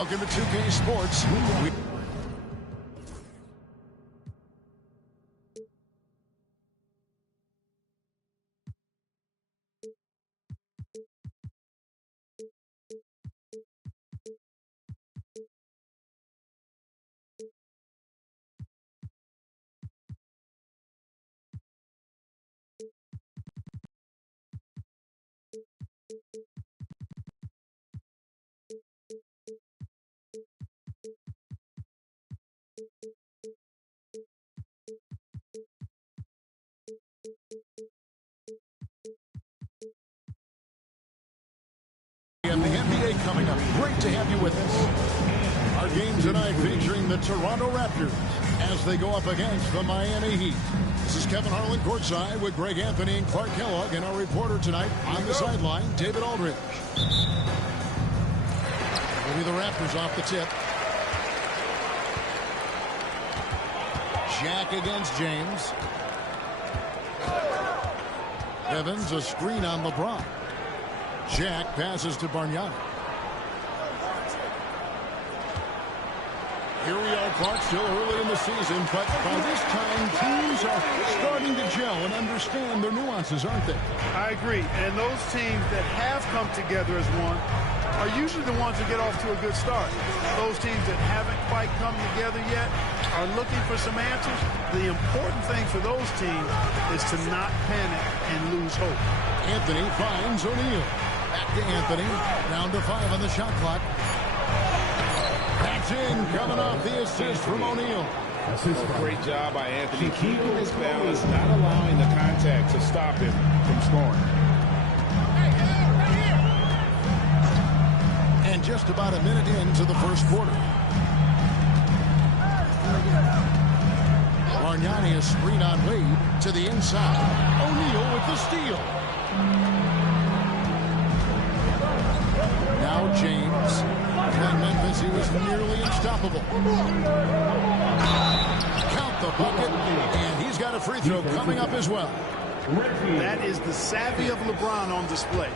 Welcome to 2K Sports. And the NBA coming up. Great to have you with us. Our game tonight featuring the Toronto Raptors as they go up against the Miami Heat. This is Kevin Harlan courtside with Greg Anthony and Clark Kellogg, and our reporter tonight on the sideline, David Aldridge. Will be the Raptors off the tip. Jack against James. Evans, a screen on LeBron. Jack passes to Bargnani. Here we are, Clark, still early in the season, but by this time, teams are starting to gel and understand their nuances, aren't they? I agree, and those teams that have come together as one are usually the ones that get off to a good start. Those teams that haven't quite come together yet are looking for some answers. The important thing for those teams is to not panic and lose hope. Anthony finds O'Neal. Back to Anthony. Down to 5 on the shot clock. That's in, coming off the assist from O'Neal. Great job by Anthony, keeping his balance, not allowing the contact to stop him from scoring. And just about a minute into the first quarter. Bargnani is screen on Wade to the inside. O'Neal with the steal. Now James. In Memphis, he was nearly unstoppable. Count the bucket, and he's got a free throw coming up as well. That is the savvy of LeBron on display.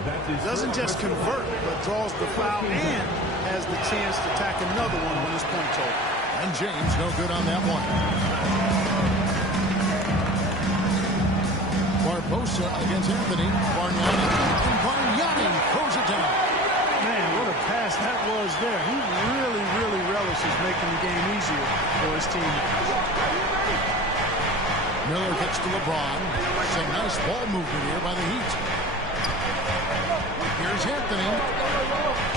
Doesn't just convert, but draws the foul and has the chance to tack another one when his point's over. And James no good on that one. Barbosa against Anthony. Bargnani. And Bargnani throws it down. Man, what a pass that was there. He really relishes making the game easier for his team. Miller gets to LeBron. Some nice ball movement here by the Heat. Here's Anthony.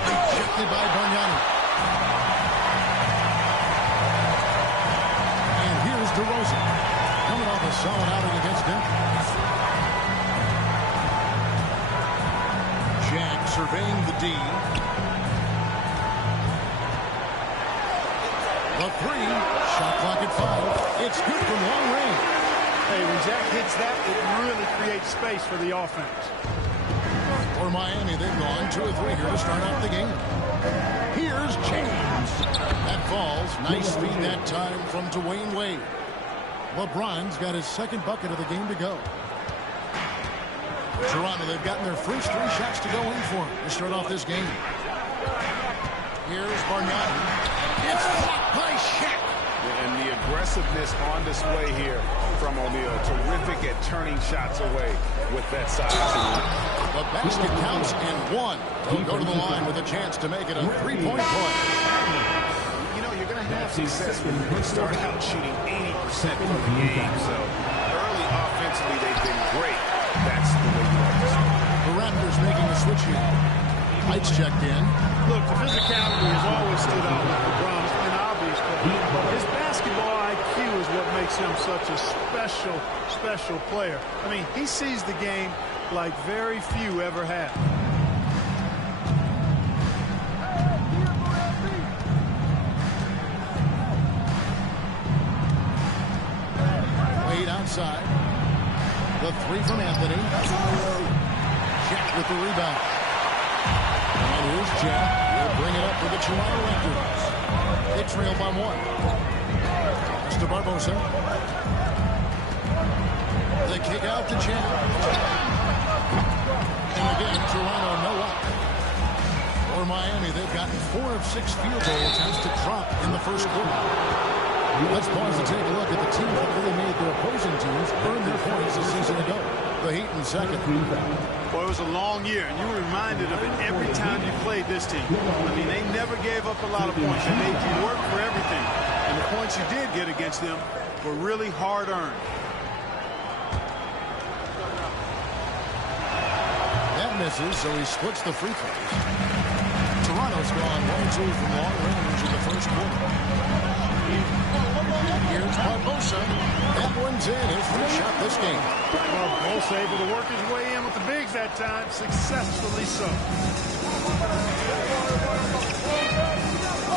Ejected by Bargnani. And here's DeRozan. Coming off a solid outing against Denver. Jack surveying the D. The three. Shot clock at 5. It's good from long range. Hey, when Jack hits that, it really creates space for the offense. For Miami, they've gone 2 or 3 here to start off the game. Here's James. That falls. Nice speed that time from Dwayne Wade. LeBron's got his second bucket of the game to go. Toronto, they've gotten their first 3 shots to go in for him to start off this game. Here's Bargnani. It's blocked by Shaq. And the aggressiveness on display here from O'Neal. Terrific at turning shots away with that size. The basket counts and 1. He'll go to the line with a chance to make it a 3-point play. You know, you're going to have success when you start out shooting 80% of the game. So early offensively, they've been great. That's the way you like to see it. The Raptors making a switch here. Lights checked in. Look, the physicality has always stood out with LeBron. It's been obvious, but his basketball IQ is what makes him such a special player. I mean, he sees the game like very few ever have. Wade outside. The 3 from Anthony. Jack with the rebound. And here's Jack. He'll bring it up for the Toronto Raptors. They trail by 1. It's to Barbosa. The kick out to Jack. And again, Toronto no up. For Miami, they've gotten 4 of 6 field goal attempts to drop in the first quarter. Let's pause to take a look at the teams that really made their opposing teams earn their points a season ago. The Heat in second. Well, it was a long year, and you were reminded of it every time you played this team. I mean, they never gave up a lot of points. They made you work for everything. And the points you did get against them were really hard-earned. That misses, so he splits the free throws. Toronto's gone 1-2 from long range in the first quarter. Here's Barbosa. That one's in. His first shot this game. Barbosa able to work his way in with the bigs that time, successfully so.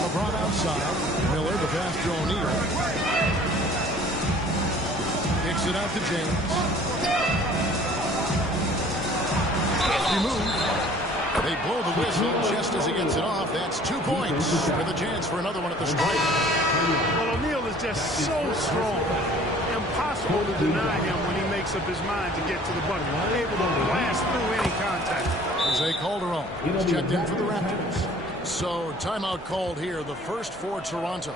LeBron outside. Miller, the pass to O'Neal. Kicks it out to James. He moves. They blow the whistle just as he gets it off. That's 2 points with a chance for another one at the stripe. Well, O'Neal is just so strong. Impossible to deny him when he makes up his mind to get to the bucket. Able to blast through any contact. Jose Calderon is checked in for the Raptors. So timeout called here, the first for Toronto.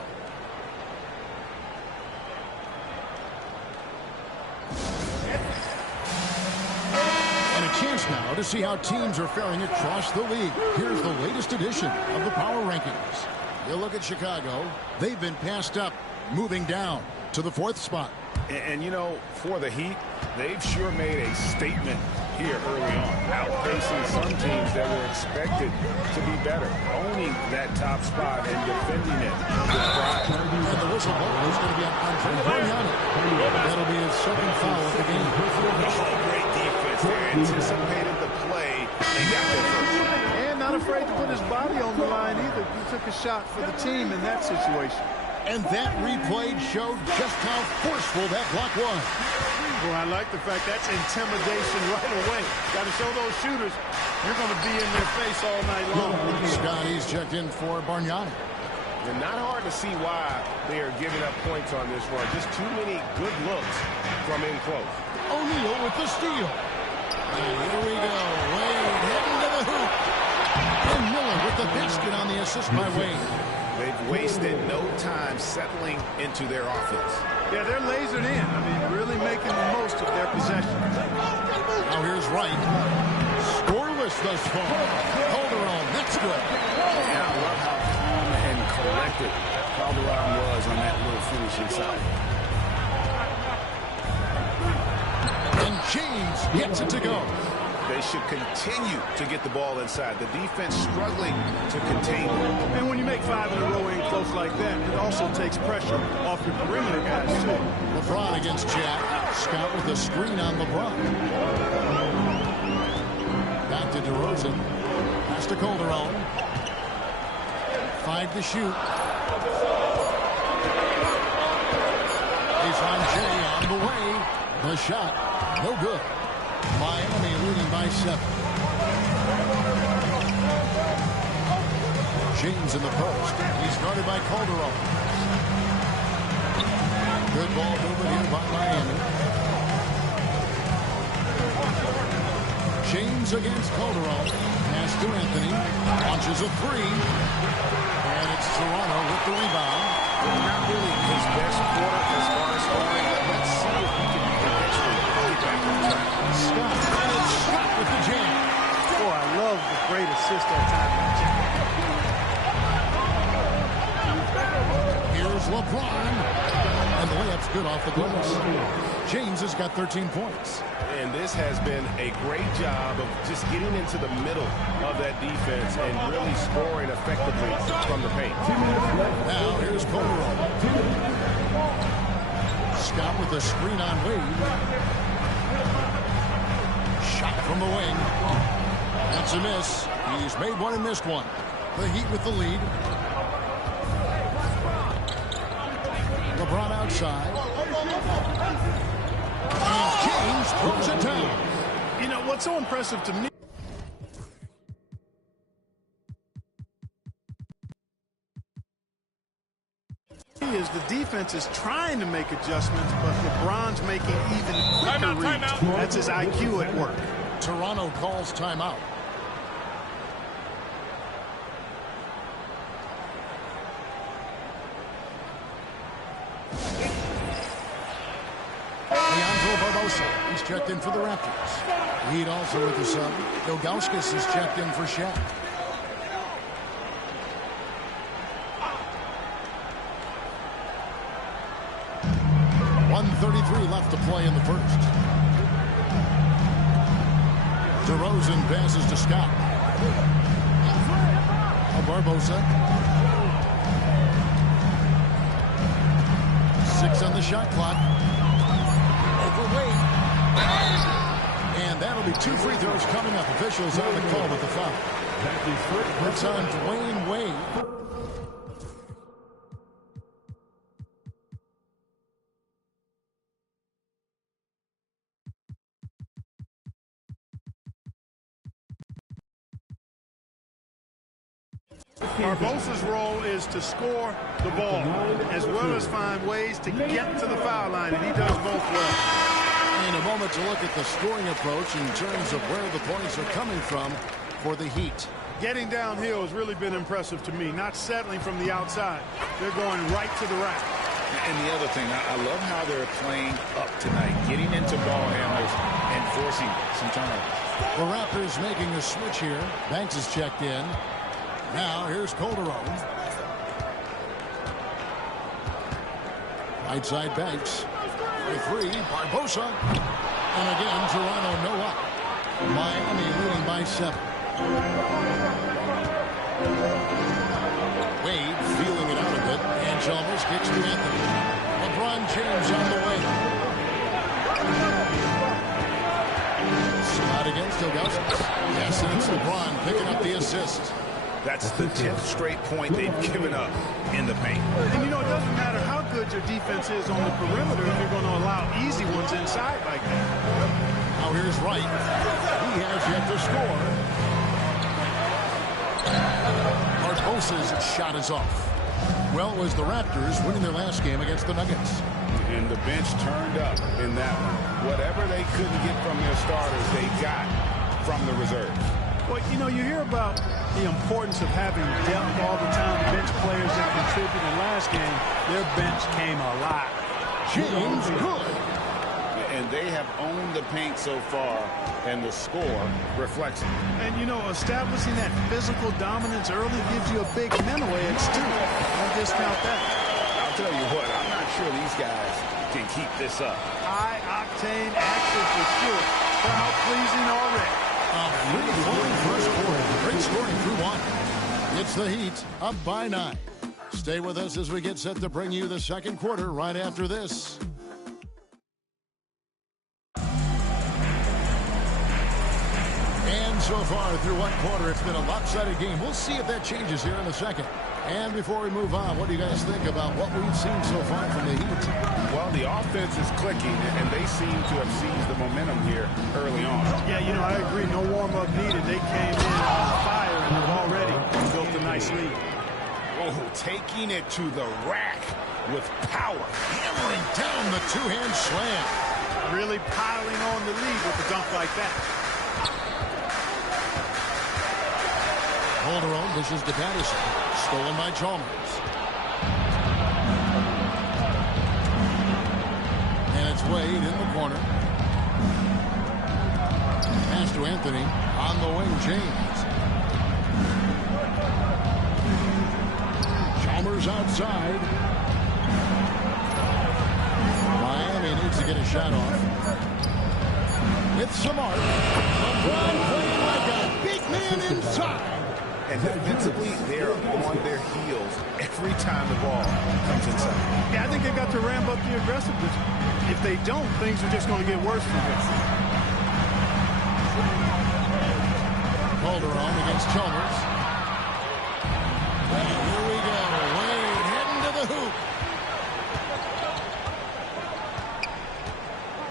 Chance now to see how teams are faring across the league. Here's the latest edition of the Power Rankings. You look at Chicago. They've been passed up, moving down to the 4th spot. And you know, for the Heat, they've sure made a statement here early on, outpacing some teams that were expected to be better, owning that top spot and defending it with pride. And the whistle blow is going to be on Andre Bargnani. That'll be his second foul of the game. Oh, great defense there. Anticipated the play and got there first. And not afraid to put his body on the line either. He took a shot for the team in that situation. And that replay showed just how forceful that block was. Well, I like the fact that's intimidation right away. Got to show those shooters you're going to be in their face all night long. Scotty's checked in for Bargnani. And not hard to see why they are giving up points on this run. Just too many good looks from in close. O'Neal with the steal. And here we go. Wade heading to the hoop. And Miller with the basket on the assist by Wade. They've wasted no time settling into their offense. Yeah, they're lasered in. I mean, really making the most of their possession. Now here's Wright. Scoreless thus far. Calderon, that's good. And I love how calm and collected Calderon was on that little finishing side. And James gets it to go. They should continue to get the ball inside. The defense struggling to contain them. And when you make 5 in a row in close like that, it also takes pressure off your perimeter guys, too. LeBron against Jack. Scott with a screen on LeBron. Back to DeRozan. Pass to Calderon. 5 to shoot. Baseline Jay on the way. The shot, no good. Miami leading by 7. James in the post. He's guarded by Calderon. Good ball movement here by Miami. James against Calderon. Pass to Anthony. Launches a 3. And it's Toronto with the rebound. Not really his best quarter as far as scoring, but let's see if he can eventually get back on track. Scott, and it's Scott with the jam. Oh, I love the great assist that time. Here's LeBron. And the layup's good off the glass. James has got 13 points. And this has been a great job of just getting into the middle of that defense and really scoring effectively from the paint. Now here's Calderon. Scott with the screen on Wade. Shot from the wing. That's a miss. He's made one and missed one. The Heat with the lead. LeBron outside. And James throws it down. You know, what's so impressive to me is the defense is trying to make adjustments, but LeBron's making even quicker reads. That's his IQ at work. Toronto calls timeout. Barbosa, he's checked in for the Raptors. Heat also with the sub. Ilgauskas is checked in for Shaq. .133 left to play in the first. DeRozan passes to Scott. Barbosa. 6 on the shot clock. Overweight. And that'll be 2 free throws coming up. Officials on the call with the foul. That's on Dwayne Wade. Barbosa's role is to score the ball as well as find ways to get to the foul line, and he does both well. In a moment to look at the scoring approach in terms of where the points are coming from for the Heat. Getting downhill has really been impressive to me, not settling from the outside. They're going right to the rack. And the other thing, I love how they're playing up tonight, getting into ball handlers and forcing some turnovers. The Raptors making a switch here. Banks is checked in. Now here's Calderon. Right side Banks. For 3, Barbosa. And again, Toronto no up. Miami leading by 7. Wade feeling it out a bit. And Chalmers kicks to Anthony. LeBron James on the way. Scott against Ilgauskas. Yes, and it's LeBron picking up the assist. That's the 10th straight point they've given up in the paint. And, you know, it doesn't matter how good your defense is on the perimeter if you're going to allow easy ones inside like that. Now here's Wright. He has yet to score. Barbosa's shot is off. Well, it was the Raptors winning their last game against the Nuggets. And the bench turned up in that one. Whatever they couldn't get from their starters, they got from the reserves. Well, you know, you hear about the importance of having depth all the time, bench players that contribute. In last game, their bench came alive. James good. And they have owned the paint so far, and the score reflects it. And, you know, establishing that physical dominance early gives you a big mental edge, too. Don't discount that. I'll tell you what, I'm not sure these guys can keep this up. High-octane action for sure. Crowd-pleasing already. Free-flowing first quarter. Great scoring through 1. It's the Heat up by 9. Stay with us as we get set to bring you the second quarter right after this. And so far through 1 quarter, it's been a lopsided game. We'll see if that changes here in a second. And before we move on, what do you guys think about what we've seen so far from the Heat? Well, the offense is clicking, and they seem to have seized the momentum here early on. Yeah, you know, I agree. No warm-up needed. They came in on fire and have already built a nice lead. Oh, taking it to the rack with power. Hammering down the two-hand slam. Really piling on the lead with a dunk like that. Calderon dishes to Patterson. Stolen by Chalmers. And it's Wade in the corner. Pass to Anthony. On the wing, James. Chalmers outside. Miami needs to get a shot off. With some art. LeBron playing like a big man inside. And defensively, they're on their heels every time the ball comes inside. Yeah, I think they've got to ramp up the aggressiveness. If they don't, things are just going to get worse from here. Calderon against Chalmers. And here we go. Wade heading to the hoop.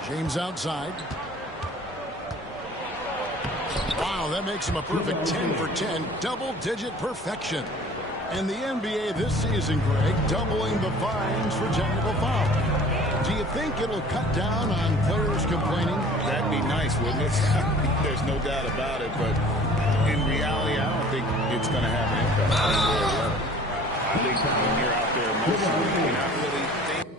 James outside. Wow, that makes him a perfect 10 for 10. Double-digit perfection. In the NBA this season, Greg, doubling the fines for technical foul. Do you think it'll cut down on players complaining? That'd be nice, wouldn't it? There's no doubt about it, but in reality, I don't think it's going to have an impact. I think when you're out there emotionally, you're not really thinking.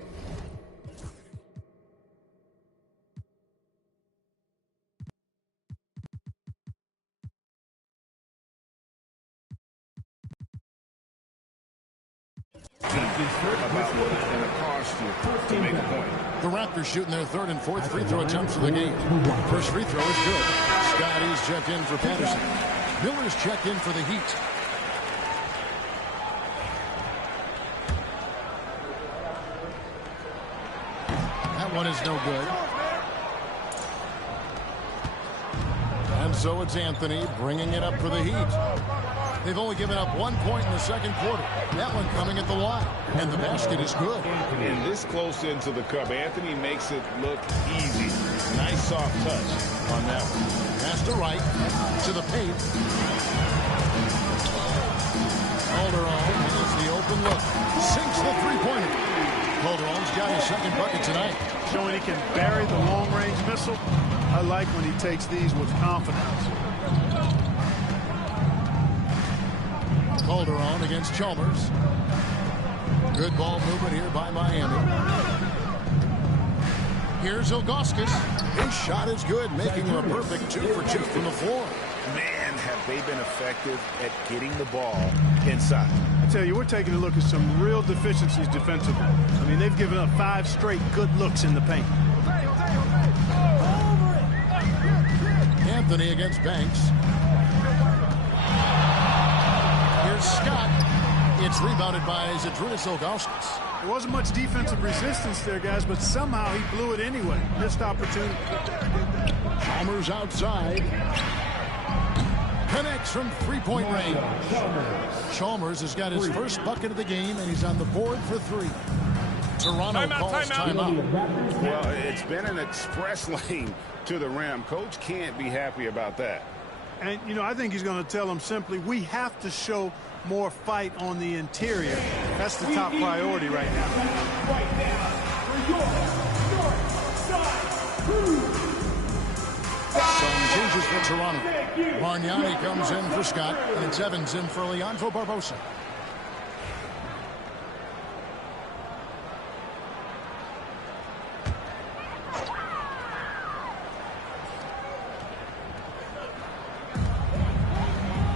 about what it's going to cost you to make a point. The Raptors shooting their third and fourth free throw attempts of the game. First free throw is good. Scotty's checked in for Patterson. Miller's checked in for the Heat. That one is no good. And so it's Anthony bringing it up for the Heat. They've only given up 1 point in the second quarter. That one coming at the line. And the basket is good. And this close into the cup, Anthony makes it look easy. Nice soft touch on that one. Pass to right, to the paint. Calderon has the open look. Sinks the three-pointer. Calderon's got his second bucket tonight. Showing he can bury the long-range missile. I like when he takes these with confidence. Calderon against Chalmers. Good ball movement here by Miami. Here's Ilgauskas. His shot is good, making him a perfect 2 for 2 from the floor. Man, have they been effective at getting the ball inside. I tell you, we're taking a look at some real deficiencies defensively. I mean, they've given up 5 straight good looks in the paint. Anthony against Banks. Here's Scott. It's rebounded by Zydrunas Ilgauskas. There wasn't much defensive resistance there, guys, but somehow he blew it anyway. Missed opportunity. Chalmers outside. Connects from three-point range. Chalmers has got his first bucket of the game, and he's on the board for 3. Toronto calls timeout. Well, it's been an express lane to the rim. Coach can't be happy about that. And, you know, I think he's going to tell them simply, we have to show more fight on the interior. That's the top priority right now. Some changes for Toronto. Bargnani comes in for Scott, and it's Evans in for Leandro Barbosa.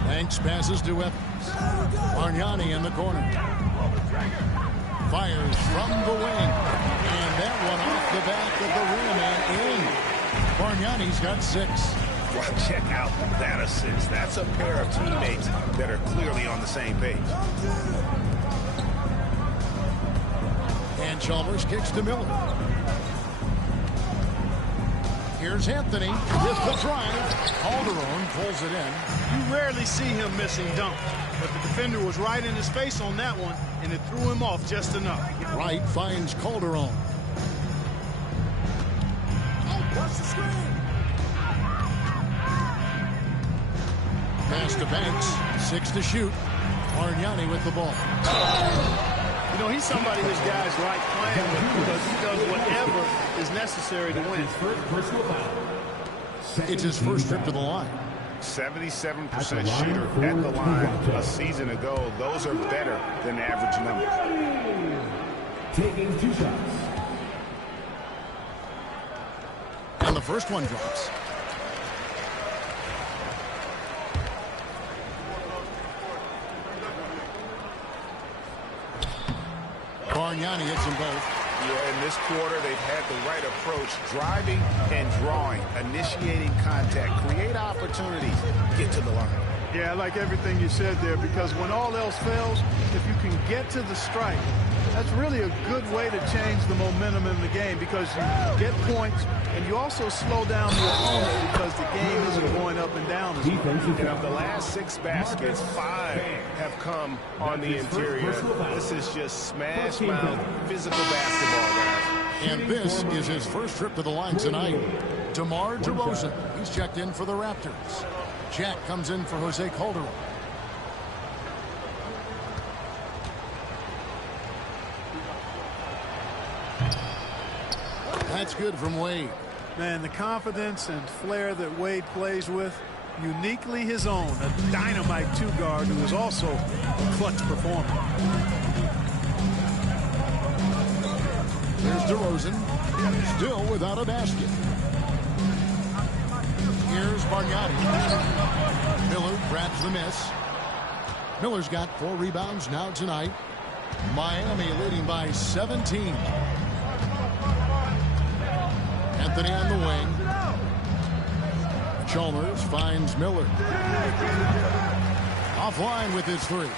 Banks passes to Evans. Bargnani in the corner. Fires from the wing. And that one off the back of the rim and in. Bargnani's got 6. Well, check out that assist. That's a pair of teammates that are clearly on the same page. And Chalmers kicks to Miller. Here's Anthony with the drive. Calderon pulls it in. You rarely see him missing dunk, but the defender was right in his face on that one, and it threw him off just enough. Wright finds Calderon. Watch the screen. Pass to Banks. 6 to shoot. Bargnani with the ball. You know, he's somebody his guys like playing with because he does whatever is necessary to win. It's his first trip to the line. 77% shooter at the line a season ago. Those are better than average numbers. Taking 2 shots. And the first one drops. Bargnani hits them both. Yeah, in this quarter, they've had the right approach. Driving and drawing, initiating contact, create opportunities, get to the line. Yeah, I like everything you said there, because when all else fails, if you can get to the strike, that's really a good way to change the momentum in the game, because you get points and you also slow down the opponent because the game isn't going up and down as much. And of the last 6 baskets, 5 have come on the interior. This is just smash mouth physical basketball, guys. And this is his first trip to the line tonight. DeMar DeRozan. He's checked in for the Raptors. Jack comes in for Jose Calderon. That's good from Wade. Man, the confidence and flair that Wade plays with, uniquely his own. A dynamite 2-guard who is also a clutch performer. There's DeRozan, still without a basket. Here's Bargnani. Miller grabs the miss. Miller's got 4 rebounds now tonight. Miami leading by 17. Anthony on the wing. Chalmers finds Miller. Offline with his three.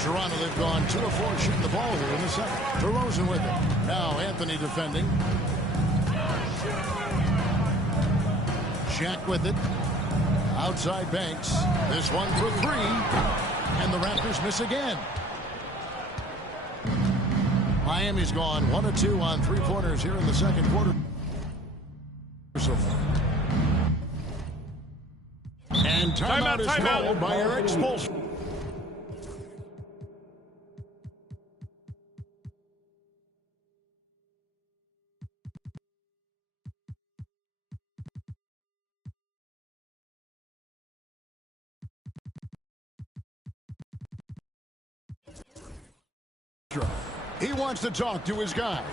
Toronto, they've gone 2 of 4 shooting the ball here in the second. DeRozan with it. Now Anthony defending. Shaq with it. Outside Banks. This one for 3. And the Raptors miss again. Miami's gone 1 of 2 on 3-pointers here in the second quarter. So far. And timeout is called by Eric Spoelstra. He wants to talk to his guys.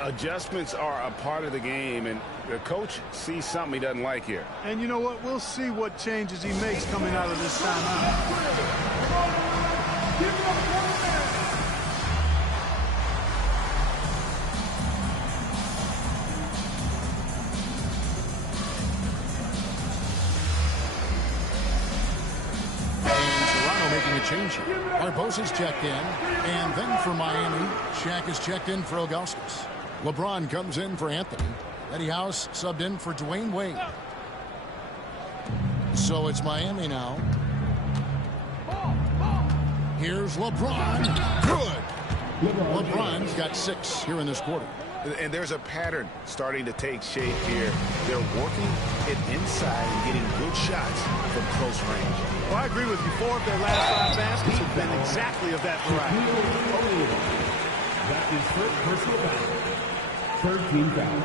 Adjustments are a part of the game, and the coach sees something he doesn't like here. And you know what? We'll see what changes he makes coming out of this timeout. Change here. Barbosa's checked in, and then for Miami, Shaq is checked in for Ilgauskas. LeBron comes in for Anthony. Eddie House subbed in for Dwayne Wade. So it's Miami now. Here's LeBron. Good. LeBron's got 6 here in this quarter. And there's a pattern starting to take shape here. They're working it inside and getting good shots from close range. Well, I agree with you. 4 of their last 5 baskets have been exactly of that variety. That is first personal foul. 13 foul.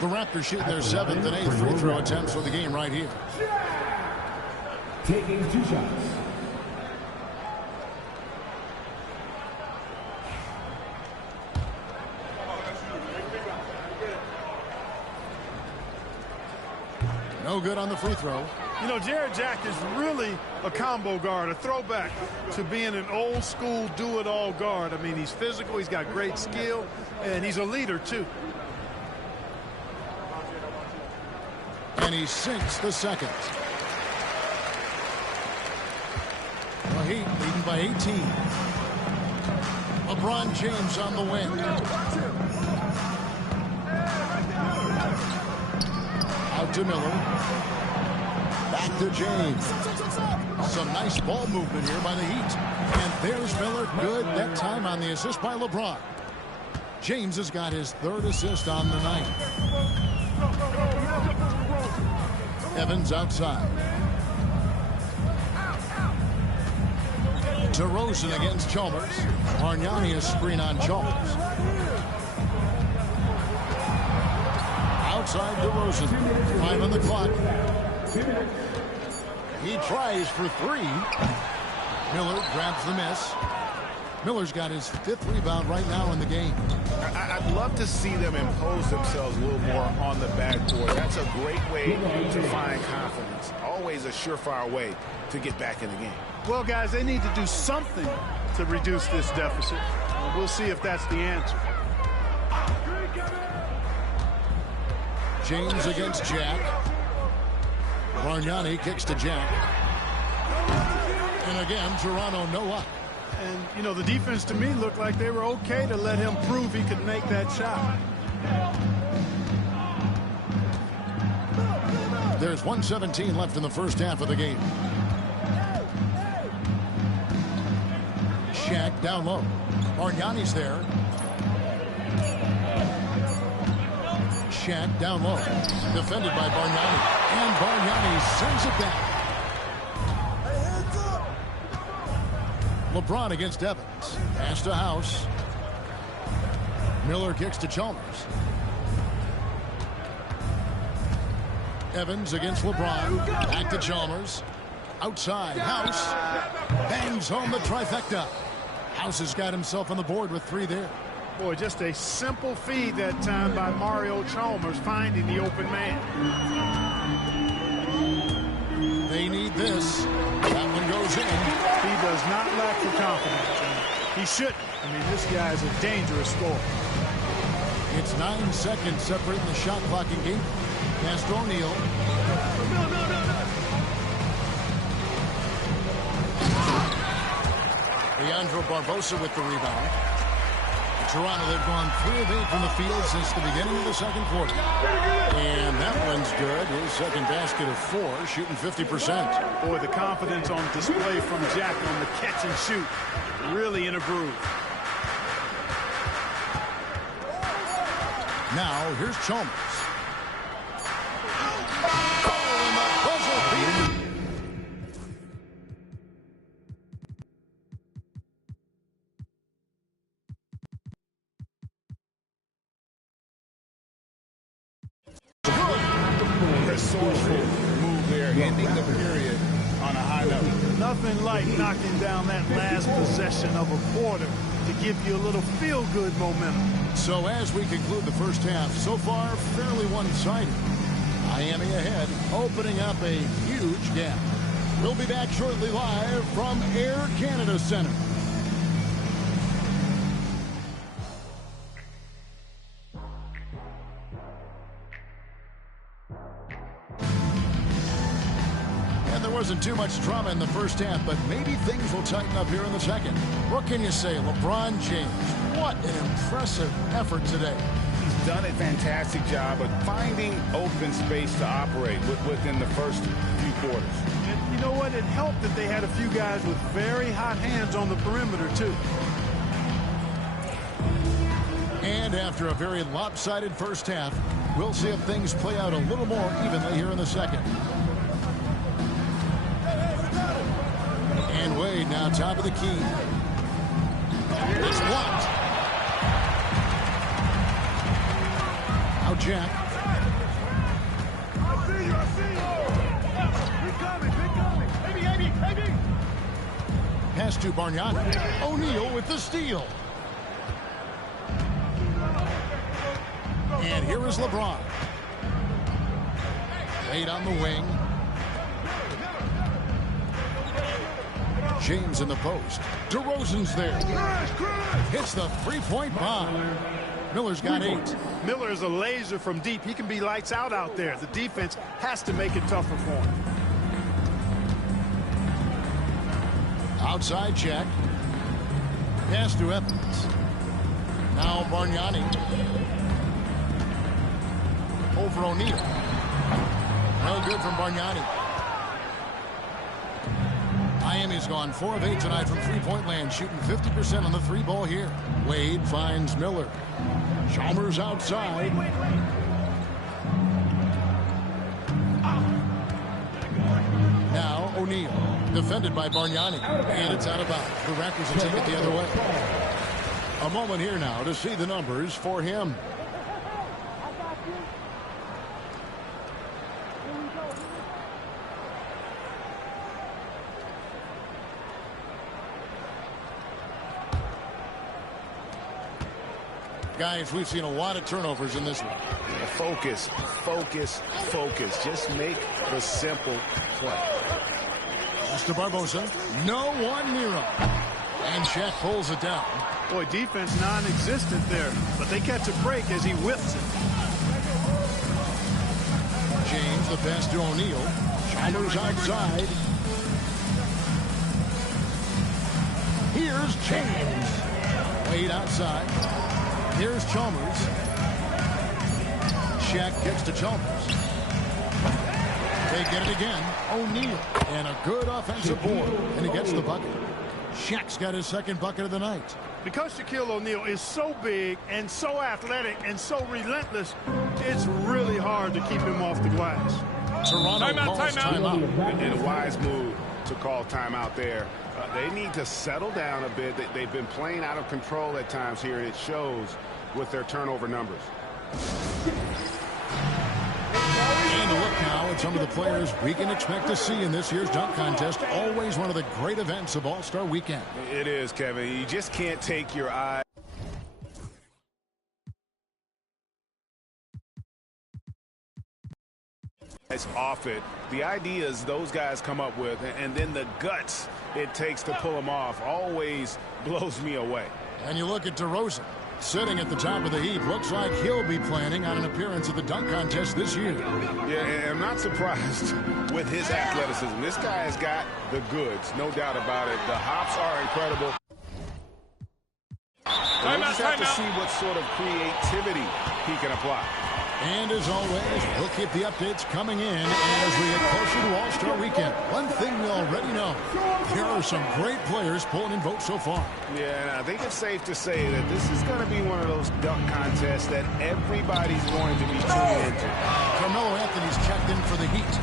The Raptors shooting their 7th and 8th free throw attempts for the game right here. Taking 2 shots. No good on the free throw. You know, Jared Jack is really a combo guard, a throwback to being an old school do-it-all guard. I mean, he's physical, he's got great skill, and he's a leader, too. And he sinks the second. The Heat leading by 18. LeBron James on the wing. Out to Miller. Back to James. Some nice ball movement here by the Heat. And there's Miller. Good that time on the assist by LeBron. James has got his 3rd assist on the night. Evans outside. DeRozan against Chalmers. Bargnani is screen on Chalmers. Outside DeRozan. 5 on the clock. He tries for 3. Miller grabs the miss. Miller's got his 5th rebound right now in the game. I'd love to see them impose themselves a little more on the backboard. That's a great way to find confidence. Always a surefire way to get back in the game. Well, guys, they need to do something to reduce this deficit. We'll see if that's the answer. James against Jack. Bargnani kicks to Jack. And again, Toronto no up. And, you know, the defense to me looked like they were okay to let him prove he could make that shot. There's 1:17 left in the first half of the game. Shaq down low. Bargnani's there. Shaq down low. Defended by Bargnani. And Bargnani sends it back. LeBron against Evans. Pass to House. Miller kicks to Chalmers. Evans against LeBron. Back to Chalmers. Outside. House. Bangs home the trifecta. House has got himself on the board with 3 there. Boy, just a simple feed that time by Mario Chalmers finding the open man. They They need this. That one goes in. He does not lack for confidence. And he shouldn't. I mean, this guy is a dangerous scorer. It's 9 seconds separating the shot clock and game. Pass to O'Neal. Leandro Barbosa with the rebound. Toronto, they've gone 3 of 8 from the field since the beginning of the second quarter. And that one's good. His second basket of 4, shooting 50%. Boy, the confidence on display from Jack on the catch and shoot. Really in a groove. Now, here's Chalmers. Oh, and the buzzer beater. Resourceful move there, ending the period on a high note. Nothing like knocking down that last possession of a quarter to give you a little feel-good momentum. So as we conclude the first half, so far fairly one-sided. Miami ahead, opening up a huge gap. We'll be back shortly live from Air Canada Center. Wasn't too much drama in the first half, but maybe things will tighten up here in the second. What can you say? LeBron James, what an impressive effort today. He's done a fantastic job of finding open space to operate within the first few quarters. And you know what? It helped that they had a few guys with very hot hands on the perimeter, too. And after a very lopsided first half, we'll see if things play out a little more evenly here in the second. And Wade now top of the key. It's blocked. Now Jack. I see you. You're coming. Baby. Pass to Bargnani. O'Neal with the steal. And here is LeBron. Wade on the wing. James in the post. DeRozan's there. Hits the three-point bomb. Miller's got 8. Miller is a laser from deep. He can be lights out there. The defense has to make it tougher for him. Outside check. Pass to Evans. Now Bargnani. Over O'Neal. No good from Bargnani. Miami's gone 4 of 8 tonight from three-point land, shooting 50% on the 3-ball here. Wade finds Miller. Chalmers outside. Now O'Neal, defended by Bargnani, and it's out of bounds. The Raptors will take it the other way. A moment here now to see the numbers for him. Guys, we've seen a lot of turnovers in this one. Focus. Just make the simple play. Pass to Barbosa. No one near him. And Shaq pulls it down. Boy, defense non-existent there, but they catch a break as he whips it. James, the pass to O'Neal. Chalmers outside. Here's James. Wade outside. Here's Chalmers. Shaq gets to Chalmers. They get it again. O'Neal. And a good offensive board. And he gets the bucket. Shaq's got his second bucket of the night. Because Shaquille O'Neal is so big and so athletic and so relentless, it's really hard to keep him off the glass. Toronto calls timeout. And a wise move to call timeout there. They need to settle down a bit. They've been playing out of control at times here, and it shows with their turnover numbers. And a look now at some of the players we can expect to see in this year's dunk contest. Always one of the great events of All-Star Weekend. It is, Kevin. You just can't take your eye. guys off it. The ideas those guys come up with, and then the guts it takes to pull them off, always blows me away. And you look at DeRozan, sitting at the top of the heap. Looks like he'll be planning on an appearance at the dunk contest this year. Yeah, and I'm not surprised with his athleticism. This guy has got the goods, no doubt about it. The hops are incredible. We'll just have to see what sort of creativity he can apply. And as always, we'll keep the updates coming in as we get closer to All-Star Weekend. One thing we already know, here are some great players pulling in votes so far. Yeah, and I think it's safe to say that this is going to be one of those dunk contests that everybody's going to be tuning into. Carmelo Anthony's checked in for the Heat.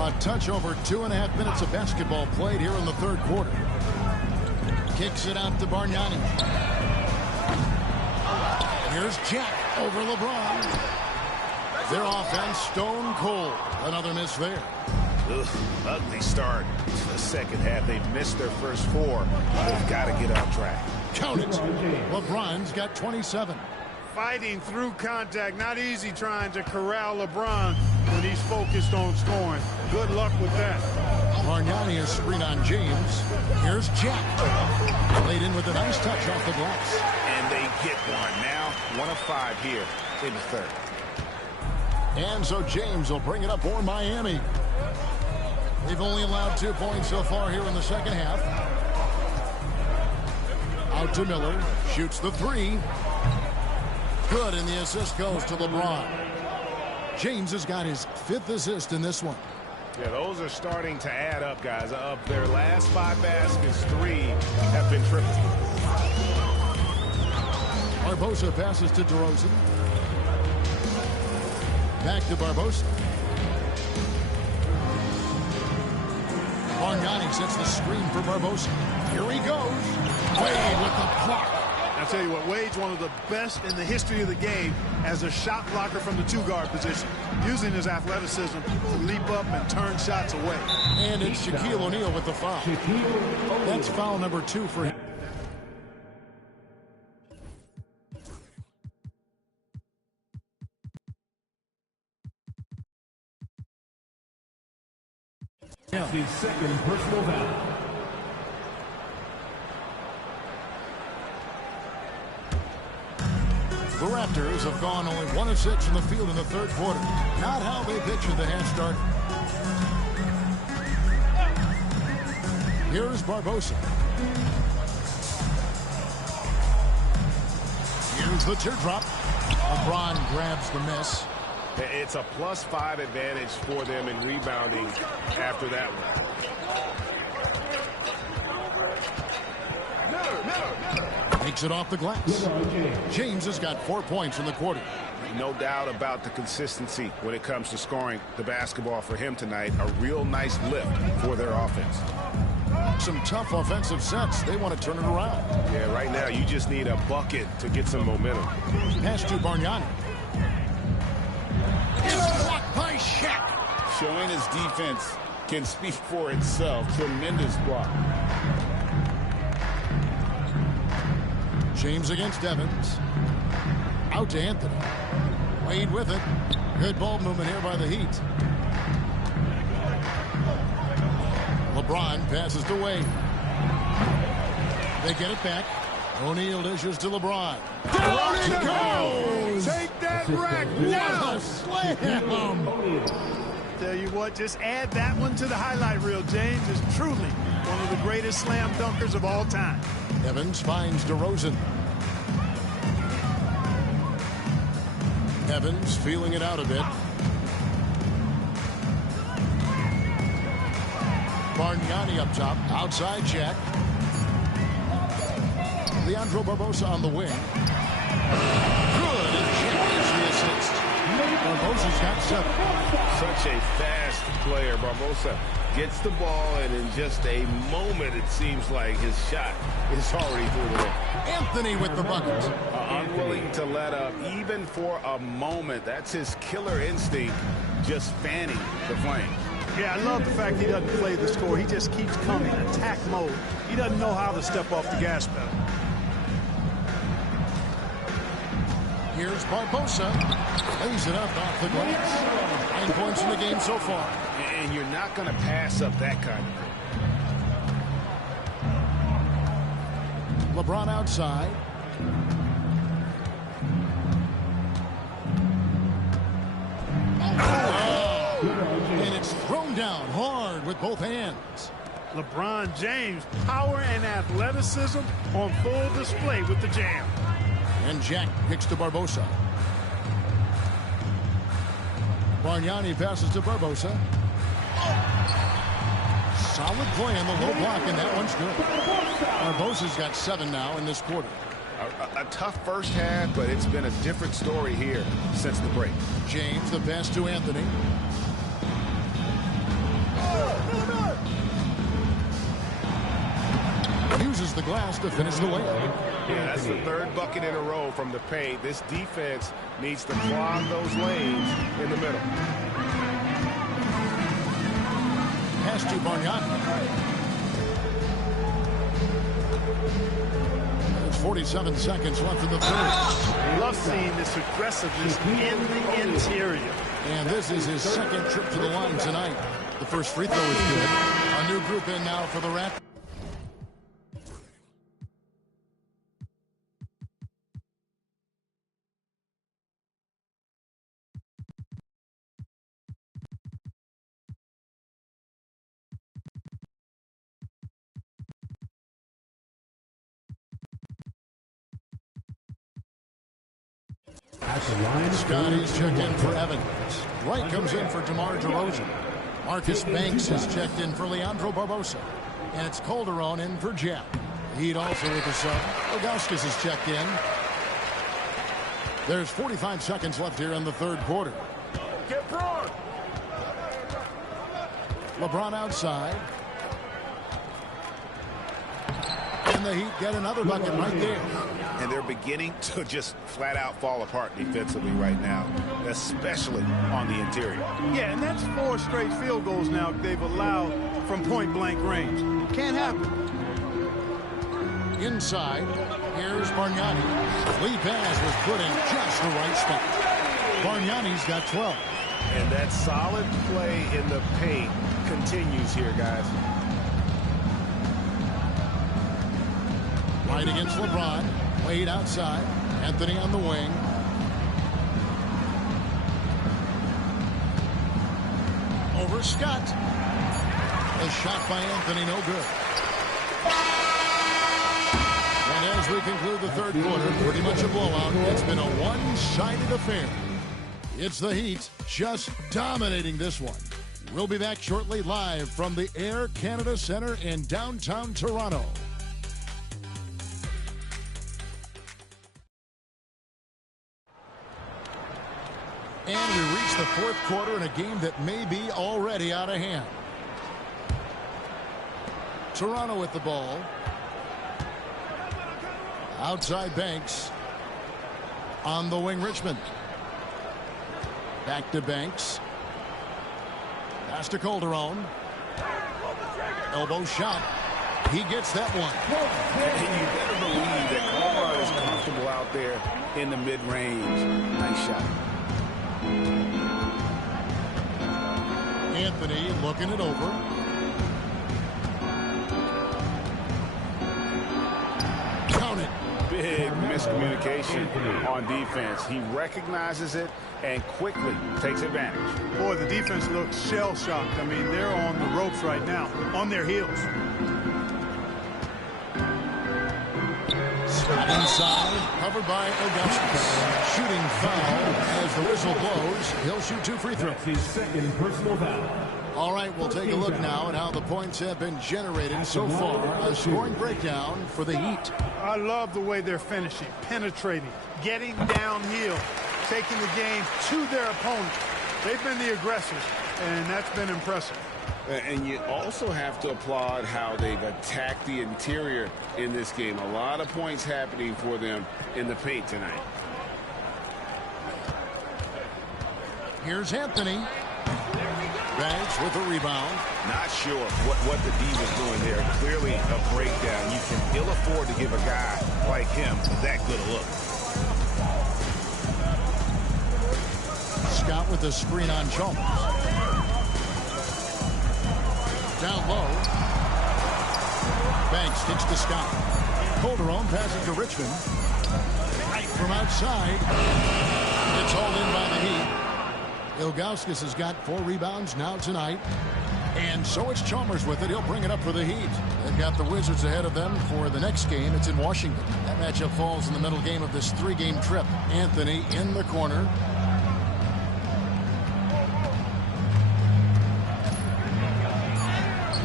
A touch over 2.5 minutes of basketball played here in the third quarter. Kicks it out to Bargnani. Here's Jack over LeBron. Their offense stone cold. Another miss there. Ugh, ugly start to the second half. They've missed their first four. They've got to get on track. Count it. LeBron's got 27. Fighting through contact. Not easy trying to corral LeBron when he's focused on scoring. Good luck with that. Bargnani is screen on James. Here's Jack. Laid in with a nice touch off the glass. And they get one. Now 1 of 5 here in the third. And so James will bring it up for Miami. They've only allowed 2 points so far here in the second half. Out to Miller. Shoots the three. Good, and the assist goes to LeBron. James has got his 5th assist in this one. Yeah, those are starting to add up, guys. Of their last 5 baskets, 3 have been triples. Barbosa passes to DeRozan. Back to Barbosa. Bargnani sets the screen for Barbosa. Here he goes. Wade with the block. I tell you what, Wade's one of the best in the history of the game as a shot blocker from the 2-guard position, using his athleticism to leap up and turn shots away. And it's Shaquille O'Neal with the foul. That's foul number 2 for him. His second personal foul. The Raptors have gone only 1 of 6 in the field in the third quarter. Not how they pictured the half start. Here's Barbosa. Here's the teardrop. LeBron grabs the miss. It's a +5 advantage for them in rebounding after that one. Takes it off the glass. James has got 4 points in the quarter. No doubt about the consistency when it comes to scoring the basketball for him tonight. A real nice lift for their offense. Some tough offensive sets. They want to turn it around. Yeah, right now you just need a bucket to get some momentum. Pass to Bargnani. It's blocked by Shaq. Showing his defense can speak for itself. Tremendous block. James against Evans. Out to Anthony. Wade with it. Good ball movement here by the Heat. LeBron passes to Wade. They get it back. O'Neal dishes to LeBron. Down it goes! Take that rack! What a slam! Tell you what, just add that one to the highlight reel. James is truly one of the greatest slam dunkers of all time. Evans finds DeRozan. Evans feeling it out a bit. Bargnani up top. Outside check. Leandro Barbosa on the wing. Good, and Jack gets the assist. Barbosa's got 7. Such a fast player. Barbosa gets the ball, and in just a moment, it seems like his shot is already through the rim. Anthony with the bucket. Unwilling to let up, even for a moment. That's his killer instinct, just fanning the flame. Yeah, I love the fact he doesn't play the score. He just keeps coming, attack mode. He doesn't know how to step off the gas pedal. Here's Barbosa. Lays it up off the glass. 9 points in the game so far. And you're not going to pass up that kind of thing. LeBron outside. And it's thrown down hard with both hands. LeBron James, power and athleticism on full display with the jam. And Jack kicks to Barbosa. Bargnani passes to Barbosa. Solid play on the low block, and that one's good. Barbosa's got 7 now in this quarter. A tough first half, but it's been a different story here since the break. James, the pass to Anthony. Uses the glass to finish the layup. Yeah, that's the 3rd bucket in a row from the paint. This defense needs to clog those lanes in the middle. Pass to Bargnani. There's 47 seconds left in the third. Love seeing this aggressiveness in the interior. And this is his 2nd trip to the line tonight. The first free throw is good. A new group in now for the Raptors. Scotty's checked in for Evans. Wright comes in for DeMar DeRozan. Marcus Banks has checked in for Leandro Barbosa. And it's Calderon in for Jack. Heat also with the sub. Ilgauskas has checked in. There's 45 seconds left here in the 3rd quarter. Get Braun! LeBron outside. And the Heat get another bucket right there. And they're beginning to just flat out fall apart defensively right now, especially on the interior. Yeah, and that's 4 straight field goals now they've allowed from point-blank range. Can't happen. Inside, here's Bargnani. Lead pass was put in just the right spot. Bargnani's got 12. And that solid play in the paint continues here, guys. Right against LeBron. Wade outside. Anthony on the wing. Over Scott. A shot by Anthony, no good. And as we conclude the 3rd quarter, pretty much a blowout. It's been a one-sided affair. It's the Heat just dominating this one. We'll be back shortly live from the Air Canada Centre in downtown Toronto. And we reach the 4th quarter in a game that may be already out of hand. Toronto with the ball. Outside Banks. On the wing, Richmond. Back to Banks. Pass to Calderon. Elbow shot. He gets that one. And you better believe that Calderon is comfortable out there in the mid-range. Nice shot. Anthony looking it over. Count it. Big miscommunication on defense. He recognizes it and quickly takes advantage. Boy, the defense looks shell-shocked. I mean, they're on the ropes right now, on their heels. Inside, covered by Ilgauskas. Shooting foul as the whistle blows. He'll shoot 2 free throws. His 2nd personal foul. All right, we'll take a look now at how the points have been generated so far. A scoring breakdown for the Heat. I love the way they're finishing, penetrating, getting downhill, taking the game to their opponent. They've been the aggressors, and that's been impressive. And you also have to applaud how they've attacked the interior in this game. A lot of points happening for them in the paint tonight. Here's Anthony. Banks with a rebound. Not sure what the D was doing there. Clearly a breakdown. You can ill afford to give a guy like him that good a look. Scott with the screen on Chalmers. Down low. Banks kicks to Scott. Calderon passes to Richmond. Right from outside. It's hauled in by the Heat. Ilgauskas has got 4 rebounds now tonight. And so it's Chalmers with it. He'll bring it up for the Heat. They've got the Wizards ahead of them for the next game. It's in Washington. That matchup falls in the middle game of this 3-game trip. Anthony in the corner.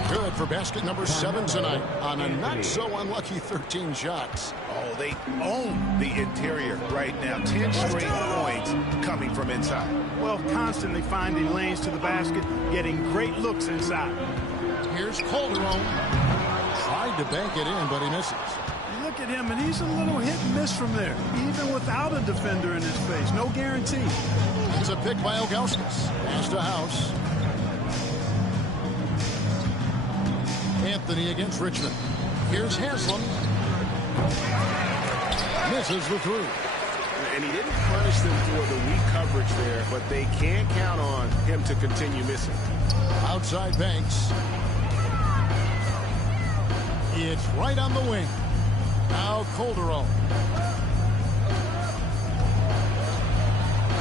Good for basket number 7 tonight on a not-so-unlucky 13 shots. Oh, they own the interior right now. 10 straight points coming from inside. Well, constantly finding lanes to the basket, getting great looks inside. Here's Calderon. Tried to bank it in, but he misses. You look at him, and he's a little hit and miss from there, even without a defender in his face. No guarantee. It's a pick by Ilgauskas. Pass to House. Anthony against Richmond. Here's Haslam. Misses the 3. And he didn't punish them for the weak coverage there, but they can't count on him to continue missing. Outside Banks. It's right on the wing. Now Calderon.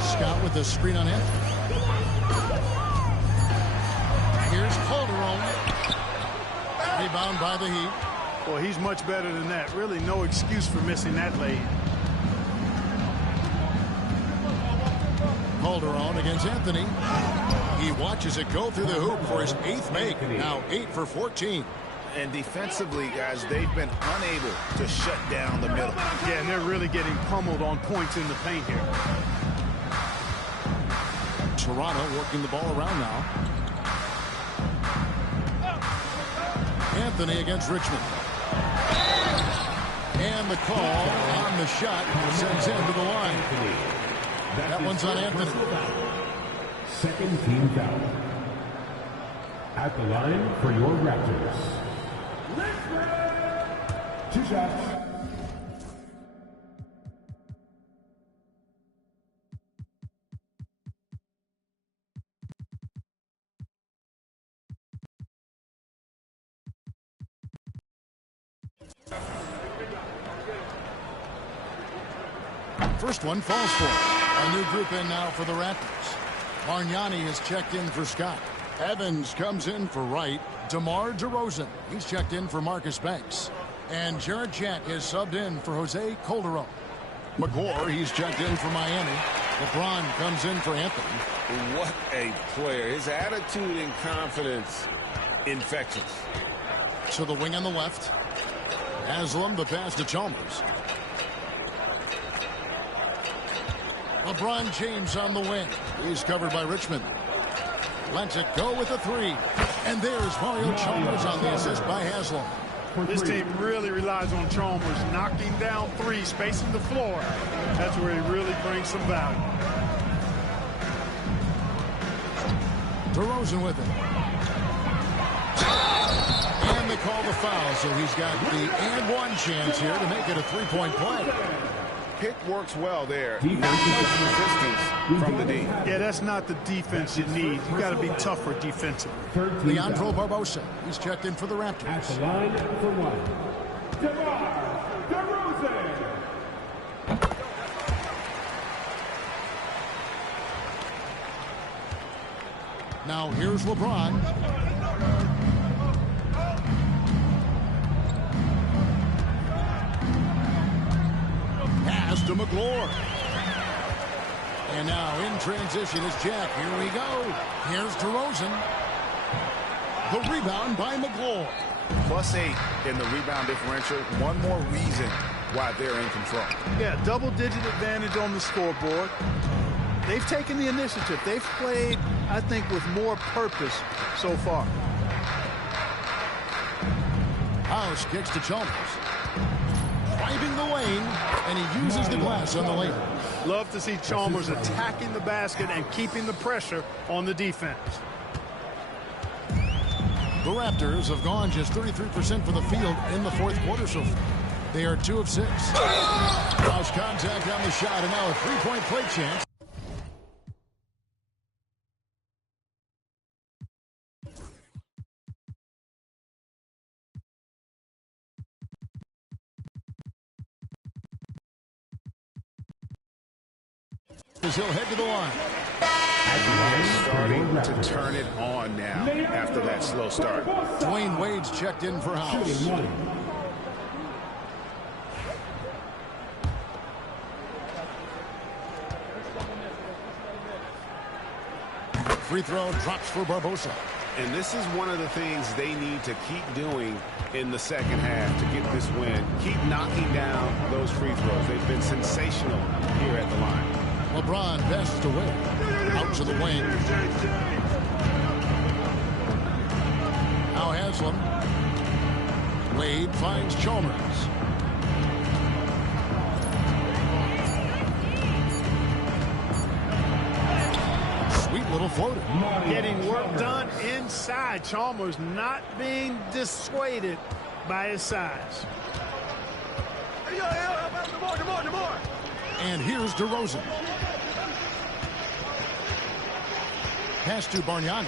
Scott with the screen on him. Here's Calderon. Rebound by the Heat. Well, he's much better than that. Really no excuse for missing that lane. Calderon against Anthony. He watches it go through the hoop for his 8th make. Now 8 for 14. And defensively, guys, they've been unable to shut down the middle. Yeah, and they're really getting pummeled on points in the paint here. Toronto working the ball around now. Anthony against Richmond. And the call on the shot sends him to the line. That one's on Anthony. Second team foul. At the line for your Raptors. 2 shots. First one falls for him. A new group in now for the Raptors. Bargnani is checked in for Scott. Evans comes in for Wright. DeMar DeRozan. He's checked in for Marcus Banks. And Jarrett Jack is subbed in for Jose Calderon. McGlure, he's checked in for Miami. LeBron comes in for Anthony. What a player. His attitude and confidence infectious. To the wing on the left. Haslam, the pass to Chalmers. LeBron James on the wing. He's covered by Richmond. Lets it go with a 3. And there's Mario Chalmers on the assist by Haslam. This team really relies on Chalmers knocking down 3, spacing the floor. That's where he really brings some value. DeRozan with it. And they call the foul, so he's got the and 1 chance here to make it a 3-point play. Pick works well there. Not much resistance from the D. Yeah, that's not the defense you need. You got to be tougher defensively. Leandro Barbosa. He's checked in for the Raptors. At the line for 1. DeMar DeRozan. Now here's LeBron. Pass to McGlure. And now in transition is Jack. Here we go. Here's DeRozan. The rebound by McGlure. +8 in the rebound differential. One more reason why they're in control. Yeah, double-digit advantage on the scoreboard. They've taken the initiative. They've played, I think, with more purpose so far. House kicks to Chalmers. Driving the lane, and he uses the glass on the lane. Love to see Chalmers attacking the basket and keeping the pressure on the defense. The Raptors have gone just 33% for the field in the 4th quarter so far. They are 2 of 6. House contact on the shot, and now a 3-point play chance. as he'll head to the line. Starting to turn it on now after that slow start. Dwayne Wade's checked in for House. Free throw drops for Barbosa. And this is one of the things they need to keep doing in the second half to get this win. Keep knocking down those free throws. They've been sensational here at the line. LeBron passes to Wade. Out to the wing. Now Haslam. Wade finds Chalmers. Sweet little floater. Getting work done inside. Chalmers not being dissuaded by his size. And here's DeRozan. Pass to Bargnani.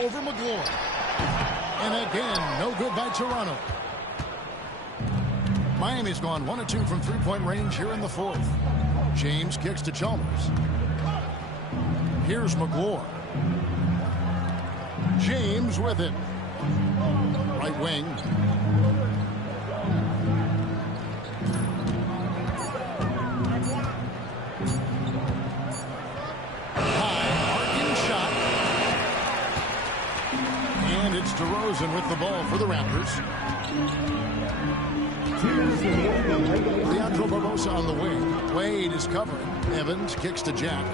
Over McGlory. And again, no good by Toronto. Miami's gone 1 of 2 from three-point range here in the fourth. James kicks to Chalmers. Here's McGlory. James with it. Right wing. It's DeRozan with the ball for the Raptors. Leandro Barbosa on the wing. Wade is covering. Evans kicks to Jack.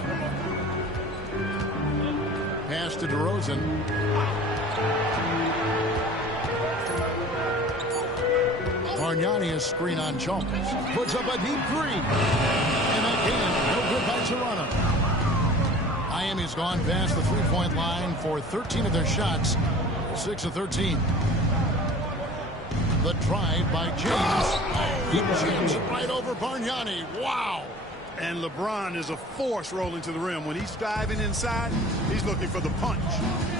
Pass to DeRozan. Bargnani is screen on Chalmers. Puts up a deep three. And again, no good by Toronto. Miami's gone past the three-point line for 13 of their shots. 6 of 13. The drive by James. He jams it right over Bargnani. Wow. And LeBron is a force rolling to the rim. When he's diving inside, he's looking for the punch.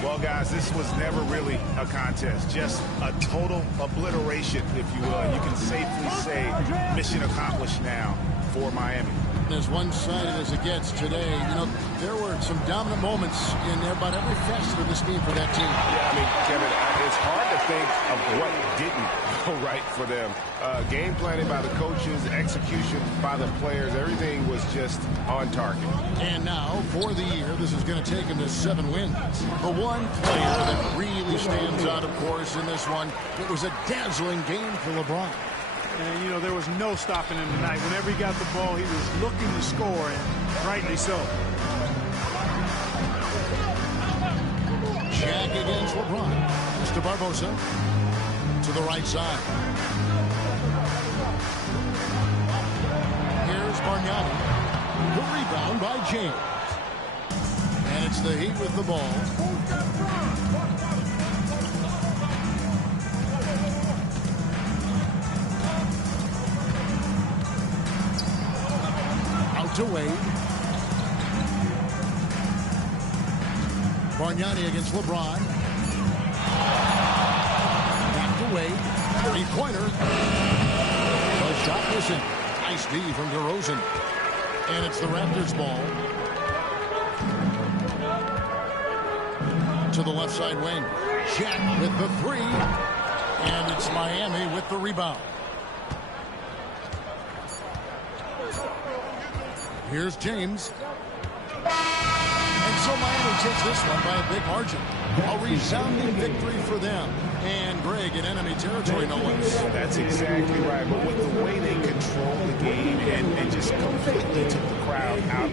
Well, guys, this was never really a contest. Just a total obliteration, if you will. And you can safely say mission accomplished now for Miami. As one-sided as it gets today, you know, there were some dominant moments in about every facet of this game for that team. Yeah, I mean, Kevin, it's hard to think of what didn't go right for them. Game planning by the coaches, execution by the players, everything was just on target. And now, for the year, this is going to take him to 7 wins. The one player that really stands out, of course, in this one, it was a dazzling game for LeBron. And, you know, there was no stopping him tonight. Whenever he got the ball, he was looking to score, and rightly so. Jack against LeBron. Mr. Barbosa to the right side. Here's Bargnani. The rebound by James. And it's the Heat with the ball. To Wade. Bargnani against LeBron. Back to Wade. Three-pointer. The shot missing. Nice D from DeRozan. And it's the Raptors ball. To the left side wing. Jack with the three. And it's Miami with the rebound. Here's James. And so Miami takes this one by a big margin. A resounding victory for them. And Greg in enemy territory, no less. That's exactly right. But with the way they control the game and just completely took the crowd out